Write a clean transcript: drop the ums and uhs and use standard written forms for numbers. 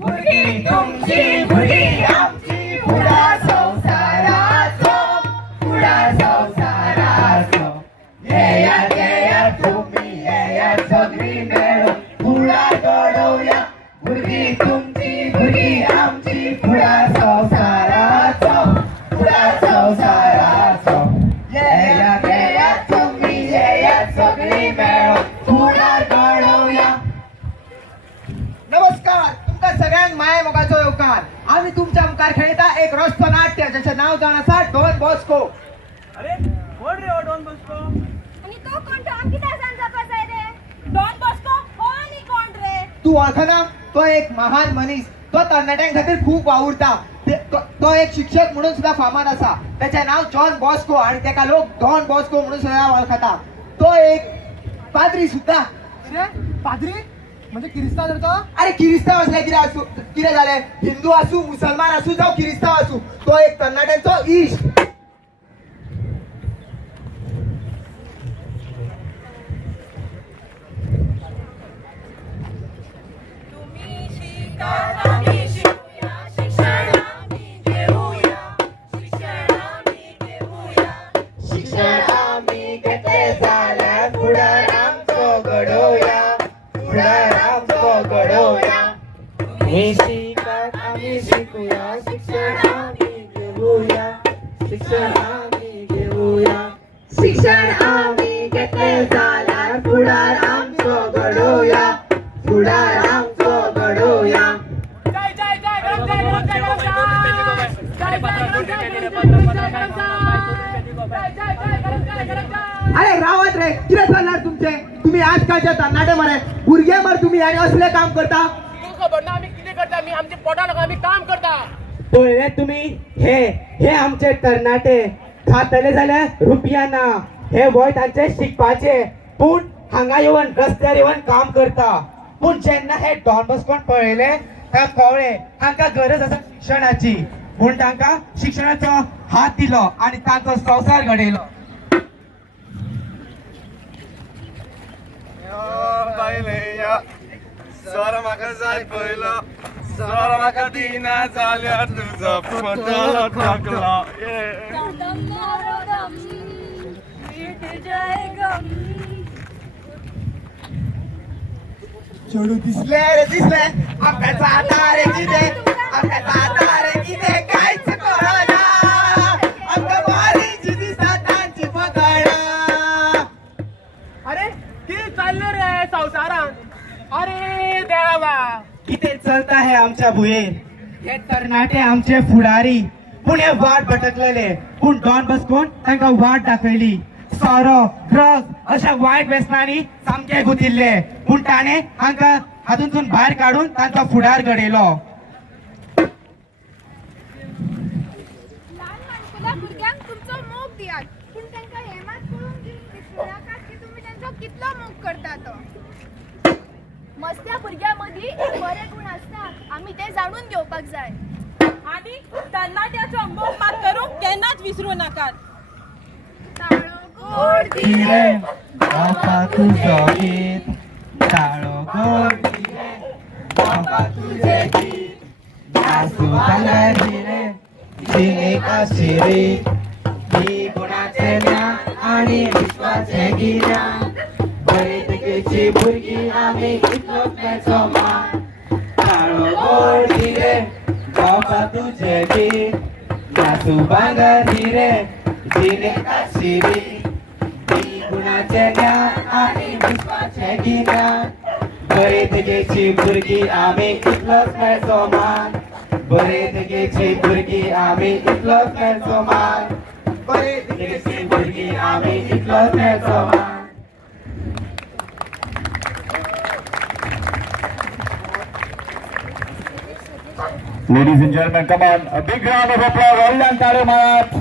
भुरगी तुमची भुरगी आमची पुढा संसाराचो पुढा संसाराचो येया तुम्ही येया सगळी मिळून पुढा घडवूया भुरगी तुमची भुरगी आमची पुढा संसाराचो पुढा संसाराचो येया तुम्ही येया सगळी मिळून पुढा घडवूया. नमस्कार, तुमका सगळ्यांक माये मोगाचो येवकार. आम्ही तुमच्या मुखार खेळता एक रस्तो नाट्य ज्याचे नाव जावन आसा डॉन बॉस्को. अरे कोण रे हो डॉन बॉस्को? आणि तो कोण तो आमची काय सांगता जाय रे? डॉन बॉस्को हो आणि कोण रे? तू वळखना? तो एक महान मनीस. तो तरणाट्यां खातीर खूप वावुरता. तो एक शिक्षक म्हणून सुद्धा फामाद असा. त्याचे नाव जॉन बॉस्को आणि त्याका लोक डॉन बॉस्को म्हणून सुद्धा वळखता. तो एक पाद्री सुद्धा. पाद्री म्हणजे किरिस्ताव तर तो? अरे किरिस्ताव असले कितें जाले? हिंदू असू मुसलमान असू जावं किरिस्ताव असू, तो एक तरणाट्यांचो इश्ट. शिक्षण आम्ही घेतले जाल्यार फुडार आमचो घडोवया फुडार आमचो घडोवया. तुम्ही शिकात आम्ही शिकूया शिक्षण आम्ही घेऊया शिक्षण आम्ही घेऊया. शिक्षण आम्ही घेतले जाल्यार फुडार आमचो घडोवया फुडार आमचो घडोवया. जय जय जय गरम जय गरम जय गरम जय अरे रावत रे, कितें चल्लां तुमचे? तुम्ही आजकालचे तरणाटे मरे भुरगे मरे तुम्ही आणि असले काम करता. तुमका खबर ना आम्ही किती करता? आम्ही आमची पोटा लागून आम्ही काम करता. पळयले तुम्ही हे आमचे तरणाटे खातले जाल्यार रुपया ना. हे वय तांचे शिकपाचे, पूण हांगा येवन रस्त्यार येवन काम करता. पूण जेन्ना हे डॉन बॉस्कोन पळयले त्या कळ्ळे हांकां गरज आसा शिक्षणाची, पूण तांकां शिक्षणाचो हात दिलो आणि तांचो संसार घडयलो. सर म्हाका जाय पयलो सर म्हाका दिना जाल्यार तुजो पोटालो टाकलो. चेडू दिसले रे दिसले. आंब्याचा आता रे कितें आंब्याचा आता रे कितें कांयच कळना. आमकां बारीची दिसता तांची पकडा. अरे किती चालले रे संसारान? अरे देवा, कितें चलता हे आमच्या भुयेर? हे तरणाटे आमचे फुडारी, पूण हे वाट भटकलेले. पूण डॉन बॉस्कोन तांकां वाट दाखयली. सोरो ड्रग्स अशा वायट व्यसनांनी सामके गुंतिल्ले, पूण ताणें हांकां हातूंतसून भायर काडून तांचो फुडार घडयलो. लहान माणकुला भुरग्यांक तुमचो मोग दियात, पूण तांकां हें मात कळून दिसूं नाकात की तुमी तांचो कितलो मोग करता तो. मस्त्या भुरग्यां मदीं एक बरे गुण आसतात, आमी ते जाणून घेवपाक जाय. आणि तरणाट्याचो मोग मात करूंक केन्नाच विसरूं नाकात. ताळो गोड दिले बापा तुझो गीत, ताळो गोड दिले बापा तुझे गीत. आसू भांगर दिले जिणेक आशिरी, ही गुणाचे ज्ञान आणि विश्वाचे गिन्यान. बरे तरेची भुरगी आमी इतलोच मेळचो मान. ताळो गोड दिले बापा तुझे गीत, आसू भांगर दिले जिणेक आशिरी, ही गुणाचे ज्ञान आणि विश्वाचे गिन्यान. बरे तरेची भुरगी आमी इतलोच मेळचो मान. बरे तरेची भुरगी आमी इतलोच मेळचो मान. बरे तरेची भुरगी आमी इतलोच मेळचो मान. Ladies and gentlemen, come on, a big round of applause. All done, Taro Marat.